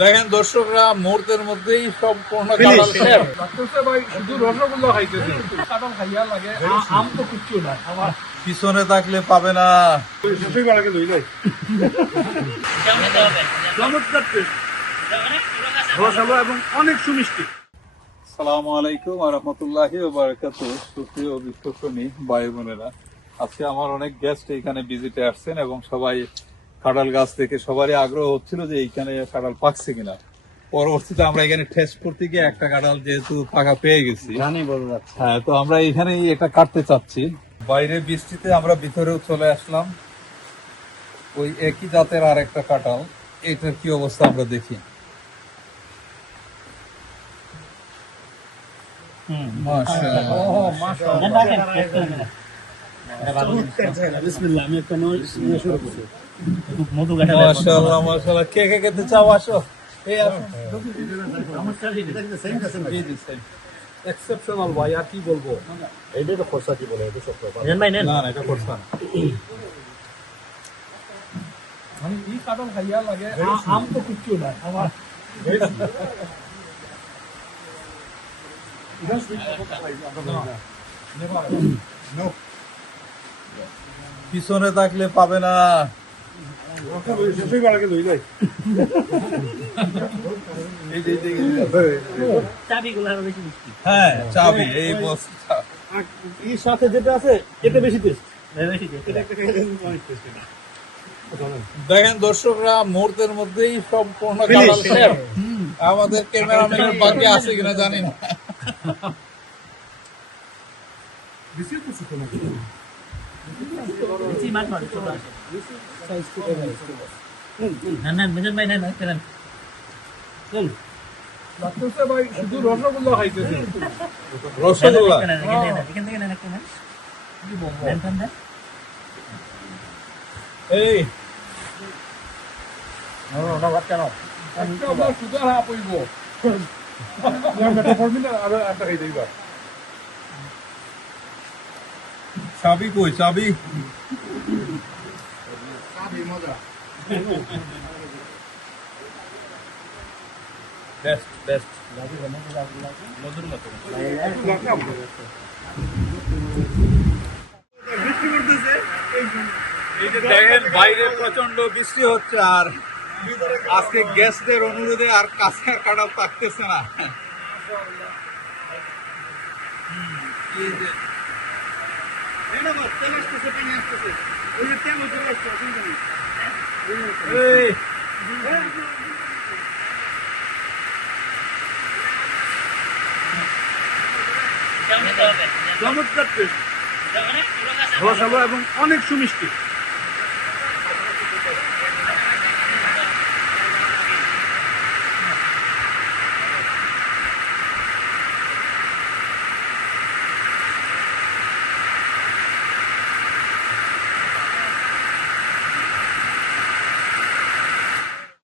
দেখেন দর্শকরা মুহূর্তের মধ্যেই সম্পূর্ণ কাঁঠাল শেষ। লাগতেছে ভাই শুধু রসগোল্লা খাইতেছি, কাঁঠাল খাইয়া লাগে, আম তো কিচ্ছু না আমার পিছনে থাকলে পাবে না। শেষই বাড়াকে লই নাই চমৎকার টেস্ট, রসালো এবং অনেক সুমিষ্টি। আসসালামু আলাইকুম ওয়া রাহমাতুল্লাহি ওয়া বারাকাতুহু। সুপ্রিয় বিশ্বসনী ভাই বোনেরা, আজকে আমার অনেক গেস্ট এখানে ভিজিটে আসছেন এবং সবাই কাঁঠাল গাছ থেকে সবারই আগ্রহ হচ্ছিল যে এইখানে কাঁঠাল পাকছে কিনা। পরবর্তীতে আমরা এখানে টেস্ট করতে গিয়ে একটা কাঁঠাল যেহেতু পাকা পেয়ে গেছি, হ্যাঁ, তো আমরা এখানেই এটা কাটতে চাচ্ছি। বাইরে বৃষ্টিতে আমরা ভিতরেও চলে আসলাম। ওই একই জাতের আর একটা কাঁঠাল, এটার কি অবস্থা আমরা দেখি। মাশাআল্লাহ মাশাআল্লাহ, কে কে খেতে চাও আসো। এই আসো। এক্সেপশনাল ভাই, আর কি বলবো। এইটাই তো খরচা কি বলে, এটা সব না না, এটা করছ না। মানে এই কাঁঠাল খাইয়া লাগে, আম তো কিচ্ছু না আমার পিছনে থাকলে পাবে না। শেষই বাড়াকে লই নাই হ্যাঁ, চাবি এই বস্তা। এর সাথে যেটা আছে এটা বেশি টেস্ট। দেখেন দর্শকরা মুহূর্তের মধ্যেই সম্পূর্ণ কাঁঠাল শেষ। আমাদের ক্যামেরাম্যানের বাকি আছে কিনা জানি না। লাগতেছে ভাই শুধু রসগোল্লা খাইতেছি, রসগোল্লা এই একটা আপনার সুগার হাফ হইব। আরো একটা খাই দিবা। চাবি কই চাবি? বেস্ট বেস্ট মধুর মতো। এই যে দেখেন বাইরে প্রচন্ড বৃষ্টি হচ্ছে, আর আজকে গেস্টদের অনুরোধে আর কাছে আর কাঁঠাল থাকতেছে না। এই যে এই চমৎকার টেস্ট, রসালো এবং অনেক সুমিষ্টি।